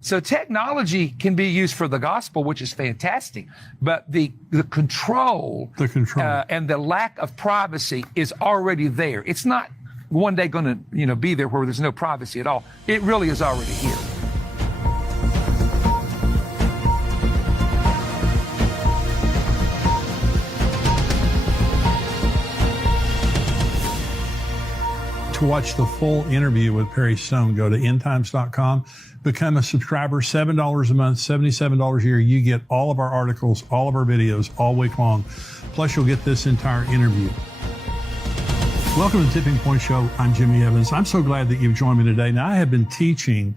So technology can be used for the gospel, which is fantastic, but the control, and the lack of privacy is already there. It's not one day going to, be there where there's no privacy at all. It really is already here. To watch the full interview with Perry Stone, go to endtimes.com, become a subscriber, $7 a month, $77 a year. You get all of our articles, all of our videos all week long. Plus, you'll get this entire interview. Welcome to the Tipping Point Show. I'm Jimmy Evans. I'm so glad that you've joined me today. Now, I have been teaching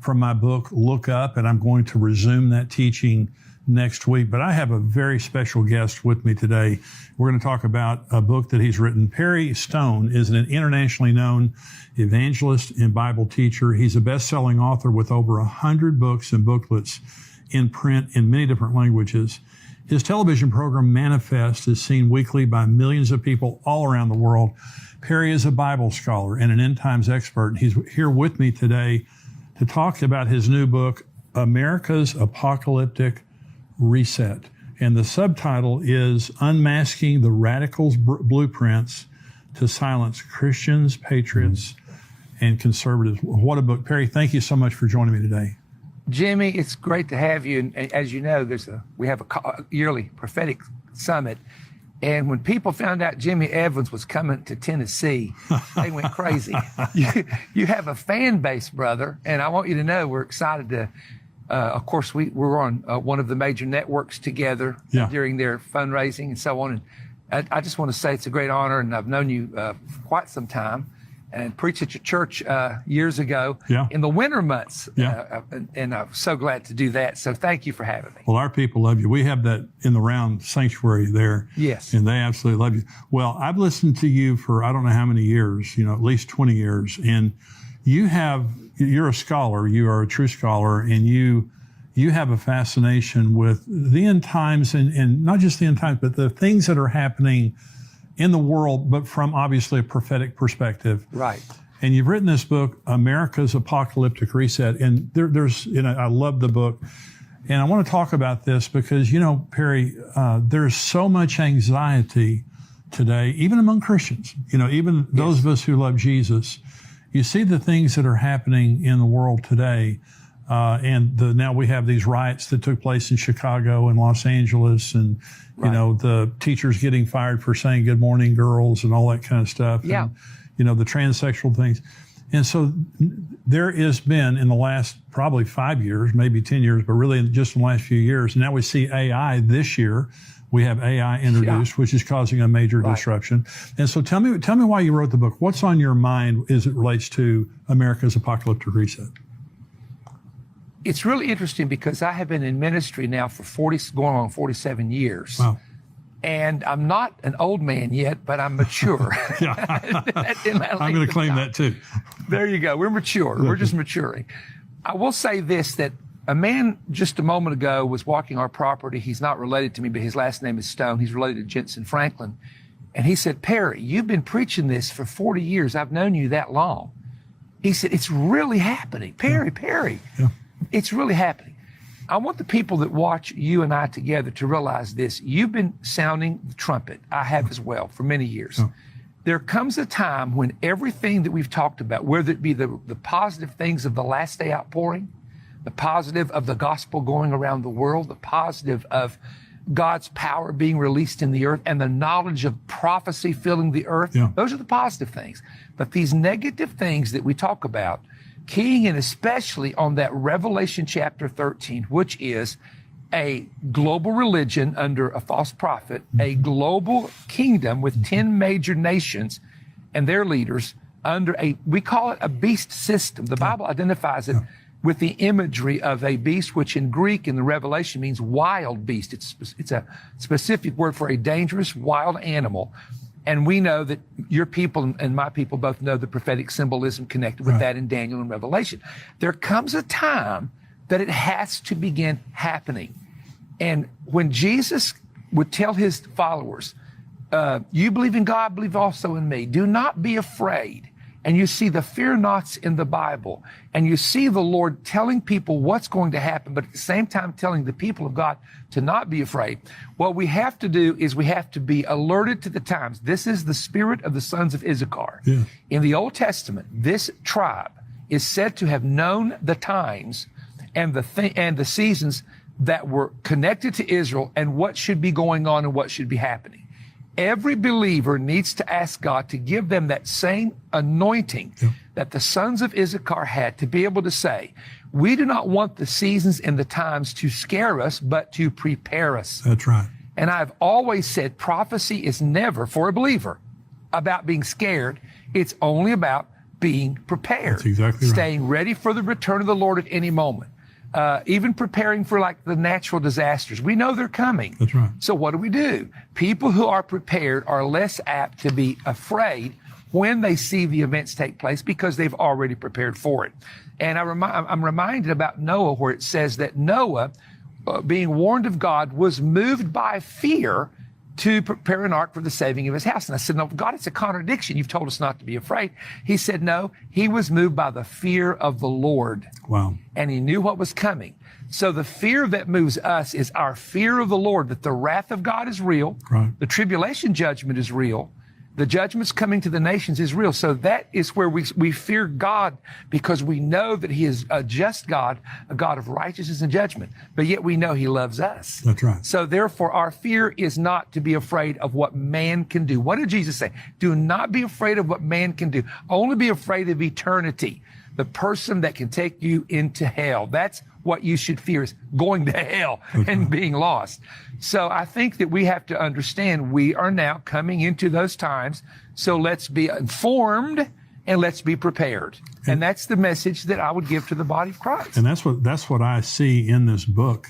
from my book, Look Up, and I'm going to resume that teaching next week. But I have a very special guest with me today. We're going to talk about a book that he's written. Perry Stone is an internationally known evangelist and Bible teacher. He's a best-selling author with over 100 books and booklets in print in many different languages. His television program, Manifest, is seen weekly by millions of people all around the world. Perry is a Bible scholar and an end times expert. He's here with me today to talk about his new book, America's Apocalyptic Reset. And the subtitle is Unmasking the Radicals' Blueprints to Silence Christians, Patriots, and Conservatives. What a book. Perry, thank you so much for joining me today. Jimmy, it's great to have you. And as you know, we have a yearly prophetic summit. And when people found out Jimmy Evans was coming to Tennessee, they went crazy. You have a fan base, brother. And I want you to know we're excited to, of course, we're on one of the major networks together during their fundraising and so on. And I just want to say it's a great honor. And I've known you for quite some time and preached at your church years ago in the winter months. And I'm so glad to do that. So thank you for having me. Well, our people love you. We have that in the round sanctuary there. Yes. And they absolutely love you. Well, I've listened to you for I don't know how many years, at least 20 years. And you're a scholar, you are a true scholar, and you have a fascination with the end times and not just the end times, but the things that are happening in the world, but from obviously a prophetic perspective. Right. And you've written this book, America's Apocalyptic Reset. And there's, I love the book. And I want to talk about this because, Perry, there's so much anxiety today, even among Christians, even those of us who love Jesus. You see the things that are happening in the world today. Now we have these riots that took place in Chicago and Los Angeles and, the teachers getting fired for saying good morning, girls, and all that kind of stuff. Yeah. And, the transsexual things. And so there has been in the last probably 5 years, maybe 10 years, but really just in the last few years. And now we see AI this year. We have AI introduced, which is causing a major disruption. And so tell me why you wrote the book. What's on your mind as it relates to America's Apocalyptic Reset? It's really interesting because I have been in ministry now for going on 47 years. Wow. And I'm not an old man yet, but I'm mature. I'm going to claim that too. There you go. We're mature. We're just maturing. I will say this, that a man just a moment ago was walking our property. He's not related to me, but his last name is Stone. He's related to Jensen Franklin. And he said, Perry, you've been preaching this for 40 years. I've known you that long. He said, it's really happening. Perry. Yeah. It's really happening. I want the people that watch you and I together to realize this. You've been sounding the trumpet. I have as well for many years. Yeah. There comes a time when everything that we've talked about, whether it be the positive things of the last day outpouring, the positive of the gospel going around the world, the positive of God's power being released in the earth, and the knowledge of prophecy filling the earth, those are the positive things. But these negative things that we talk about, keying in especially on that Revelation chapter 13, which is a global religion under a false prophet, a global kingdom with 10 major nations and their leaders under we call it a beast system. The Bible identifies it with the imagery of a beast, which in Greek in the Revelation means wild beast. It's a specific word for a dangerous wild animal. And we know that your people and my people both know the prophetic symbolism connected with that in Daniel and Revelation. There comes a time that it has to begin happening. And when Jesus would tell his followers, you believe in God, believe also in me. Do not be afraid. and you see the fear nots in the Bible, and you see the Lord telling people what's going to happen, but at the same time telling the people of God to not be afraid, what we have to do is we have to be alerted to the times. This is the spirit of the sons of Issachar. Yeah. In the Old Testament, this tribe is said to have known the times and the seasons that were connected to Israel and what should be going on and what should be happening. Every believer needs to ask God to give them that same anointing that the sons of Issachar had, to be able to say, we do not want the seasons and the times to scare us, but to prepare us. That's right. And I've always said prophecy is never, for a believer, about being scared. It's only about being prepared. That's exactly right. Staying ready for the return of the Lord at any moment. Even preparing for like the natural disasters. We know they're coming. That's right. So what do? People who are prepared are less apt to be afraid when they see the events take place because they've already prepared for it. And I'm reminded about Noah, where it says that Noah, being warned of God, was moved by fear to prepare an ark for the saving of his house. And I said, no, God, it's a contradiction. You've told us not to be afraid. He said, no, he was moved by the fear of the Lord. Wow. And he knew what was coming. So the fear that moves us is our fear of the Lord, that the wrath of God is real. Right. The tribulation judgment is real. The judgments coming to the nations is real. So that is where we fear God, because we know that he is a just God, a God of righteousness and judgment, but yet we know he loves us. That's right. So therefore our fear is not to be afraid of what man can do. What did Jesus say? Do not be afraid of what man can do. Only be afraid of eternity, the person that can take you into hell. That's what you should fear, is going to hell and being lost. So I think that we have to understand we are now coming into those times. So let's be informed and let's be prepared. And that's the message that I would give to the body of Christ. And that's what I see in this book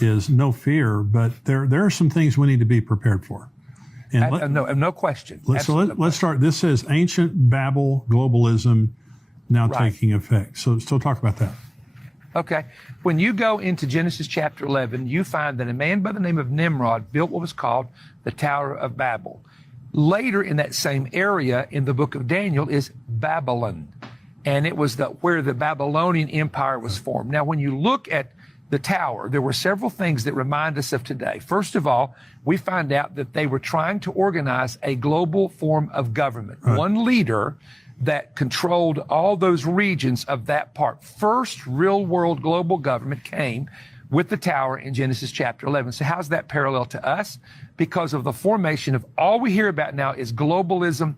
is no fear, but there are some things we need to be prepared for. And no question. Let's start. This says ancient Babel globalism now taking effect. So talk about that. Okay. When you go into Genesis chapter 11, you find that a man by the name of Nimrod built what was called the Tower of Babel. Later in that same area in the book of Daniel is Babylon. And it was where the Babylonian Empire was formed. Now, when you look at the tower, there were several things that remind us of today. First of all, we find out that they were trying to organize a global form of government. Right. One leader that controlled all those regions of that part. First real world global government came with the tower in Genesis chapter 11. So how's that parallel to us? Because of the formation of all we hear about now is globalism.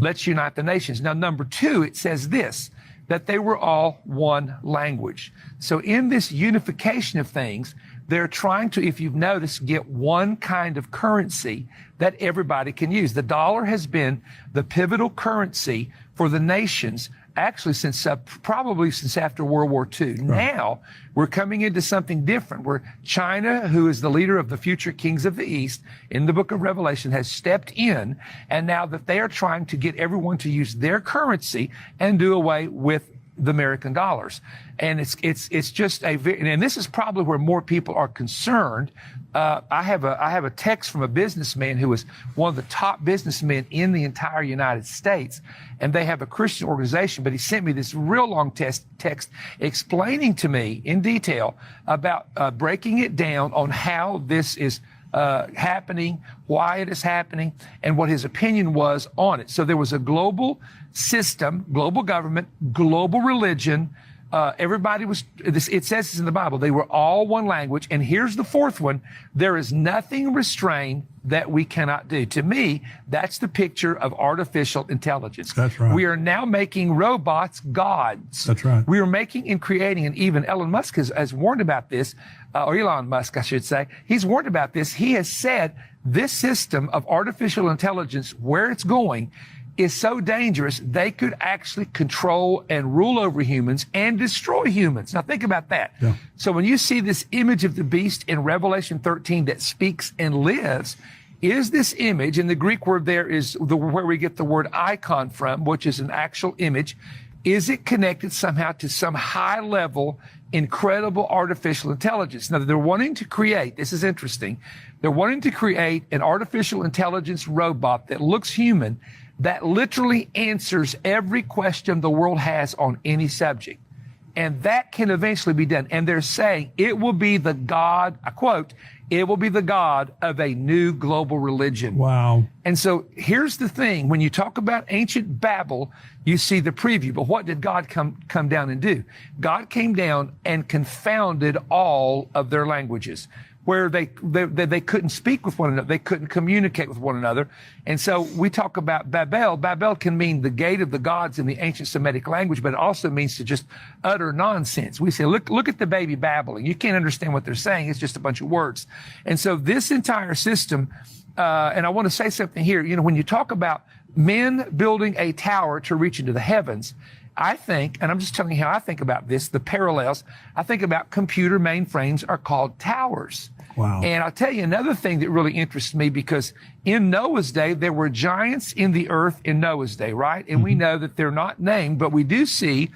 Let's unite the nations. Now, number two, it says this, that they were all one language. So in this unification of things, they're trying to, if you've noticed, get one kind of currency that everybody can use. The dollar has been the pivotal currency for the nations, actually since probably since after World War II. Right. Now we're coming into something different, where China, who is the leader of the future kings of the East in the book of Revelation, has stepped in, and now that they are trying to get everyone to use their currency and do away with the American dollars. And it's just and this is probably where more people are concerned. I have a text from a businessman who was one of the top businessmen in the entire United States, and they have a Christian organization, but he sent me this real long text explaining to me in detail about breaking it down on how this is happening, why it is happening, and what his opinion was on it. So there was a global system, global government, global religion. Everybody was, it says this in the Bible, they were all one language. And here's the fourth one. There is nothing restrained that we cannot do. To me, that's the picture of artificial intelligence. That's right. We are now making robots gods. That's right. We are making and creating, and even Elon Musk has warned about this, or Elon Musk, I should say. He's warned about this. He has said this system of artificial intelligence, where it's going, is so dangerous, they could actually control and rule over humans and destroy humans. Now think about that. Yeah. So when you see this image of the beast in Revelation 13 that speaks and lives, is this image, and the Greek word there is where we get the word icon from, which is an actual image, is it connected somehow to some high level, incredible artificial intelligence? Now they're wanting to create, this is interesting, they're wanting to create an artificial intelligence robot that looks human, that literally answers every question the world has on any subject. And that can eventually be done. And they're saying it will be the God, I quote, it will be the God of a new global religion. Wow. And so here's the thing. When you talk about ancient Babel, you see the preview. But what did God come down and do? God came down and confounded all of their languages, where they couldn't speak with one another. They couldn't communicate with one another. And so we talk about Babel. Babel can mean the gate of the gods in the ancient Semitic language, but it also means to just utter nonsense. We say, look at the baby babbling. You can't understand what they're saying. It's just a bunch of words. And so this entire system, and I want to say something here. You know, when you talk about men building a tower to reach into the heavens, I think, and I'm just telling you how I think about this, the parallels, I think about computer mainframes are called towers. Wow. And I'll tell you another thing that really interests me, because in Noah's day, there were giants in the earth in Noah's day, right? And we know that they're not named, but we do see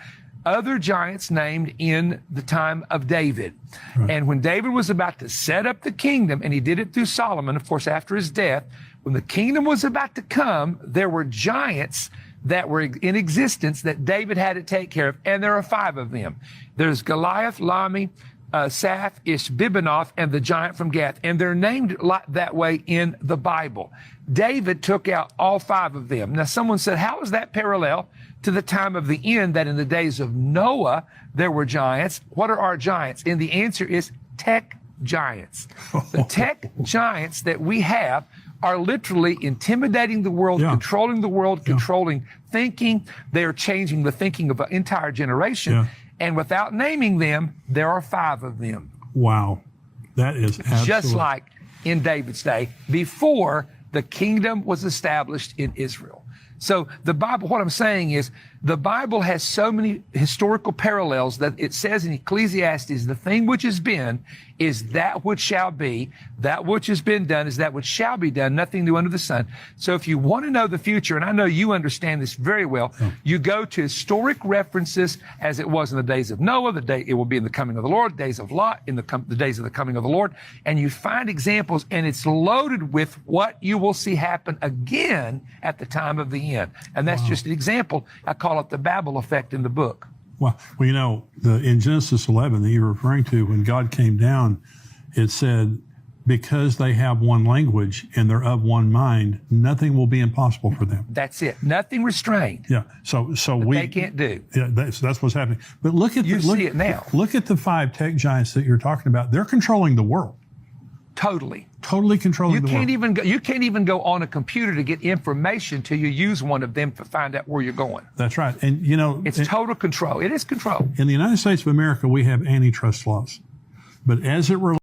other giants named in the time of David. Right. And when David was about to set up the kingdom, and he did it through Solomon, of course, after his death, when the kingdom was about to come, there were giants that were in existence that David had to take care of, and there are 5 of them. There's Goliath, Lami, Saph, Ishbibenoth, and the giant from Gath, and they're named that way in the Bible. David took out all 5 of them. Now, someone said, how is that parallel to the time of the end, that in the days of Noah, there were giants? What are our giants? And the answer is tech giants. The tech giants that we have are literally intimidating the world, controlling the world, controlling thinking. They are changing the thinking of an entire generation. Yeah. And without naming them, there are 5 of them. Wow. That is absolutely... Just like in David's day, before the kingdom was established in Israel. So the Bible, what I'm saying is, the Bible has so many historical parallels that it says in Ecclesiastes, the thing which has been is that which shall be, that which has been done is that which shall be done, nothing new under the sun. So if you want to know the future, and I know you understand this very well, you go to historic references, as it was in the days of Noah, the day it will be in the coming of the Lord, days of Lot, in the days of the coming of the Lord, and you find examples, and it's loaded with what you will see happen again at the time of the end. And that's just an example. I call it the Babel effect in the book. Well, you know, in Genesis 11 that you're referring to, when God came down, it said, because they have one language and they're of one mind, nothing will be impossible for them. That's it. Nothing restrained. Yeah. So they can't do. Yeah, that's what's happening. But look at see it now. Look at the 5 tech giants that you're talking about. They're controlling the world. Totally controlling the world. You can't even go on a computer to get information till you use one of them to find out where you're going. That's right. And you know, it's total control. It is control. In the United States of America, we have antitrust laws, but as it relates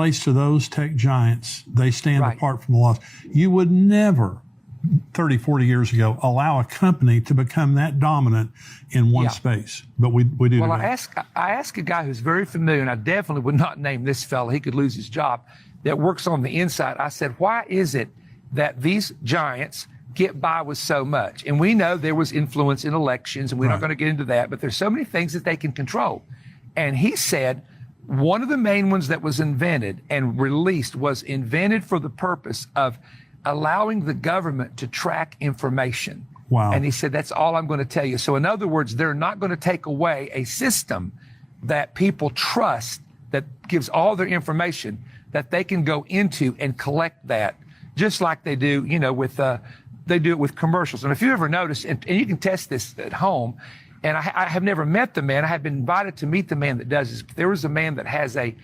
Relates to those tech giants, they stand Right. apart from the laws. You would never 30, 40 years ago allow a company to become that dominant in one Yeah. space. But we do Well, today. I asked a guy who's very familiar, and I definitely would not name this fella, he could lose his job, that works on the inside. I said, why is it that these giants get by with so much? And we know there was influence in elections, and we're not going to get into that, but there's so many things that they can control. And he said, one of the main ones that was invented and released was invented for the purpose of allowing the government to track information. Wow. And he said, that's all I'm going to tell you. So in other words, they're not going to take away a system that people trust, that gives all their information, that they can go into and collect that, just like they do, with they do it with commercials. And if you ever notice, and you can test this at home, and I have never met the man. I have been invited to meet the man that does this. There was a man that has a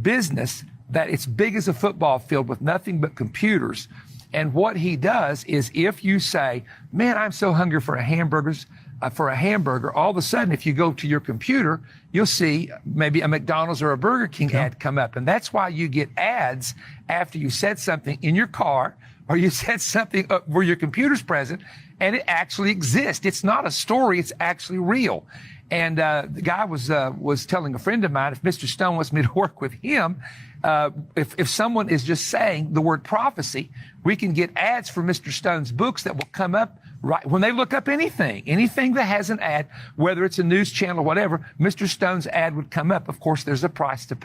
business that it's big as a football field with nothing but computers. And what he does is, if you say, man, I'm so hungry for a hamburger, all of a sudden, if you go to your computer, you'll see maybe a McDonald's or a Burger King ad come up. And that's why you get ads after you said something in your car, or you said something where your computer's present, and it actually exists. It's not a story, it's actually real. And the guy was telling a friend of mine, if Mr. Stone wants me to work with him, if someone is just saying the word prophecy, we can get ads for Mr. Stone's books that will come up right when they look up anything that has an ad, whether it's a news channel or whatever. Mr. Stone's ad would come up. Of course, there's a price to pay.